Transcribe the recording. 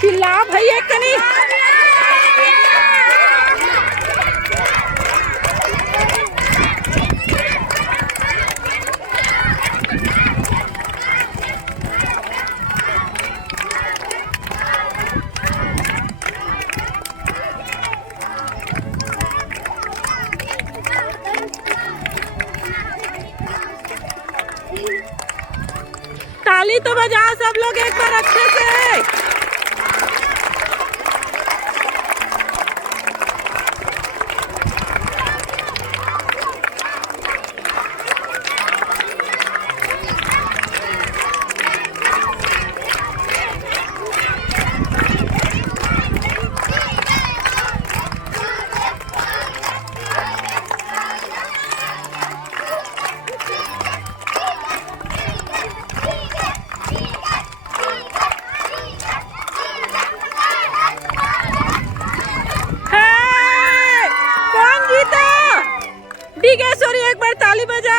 चिल्ला भैया कनी। ताली तो बजाओ सब लोग एक बार अच्छे से। डिगेश्वरी एक बार ताली बजा।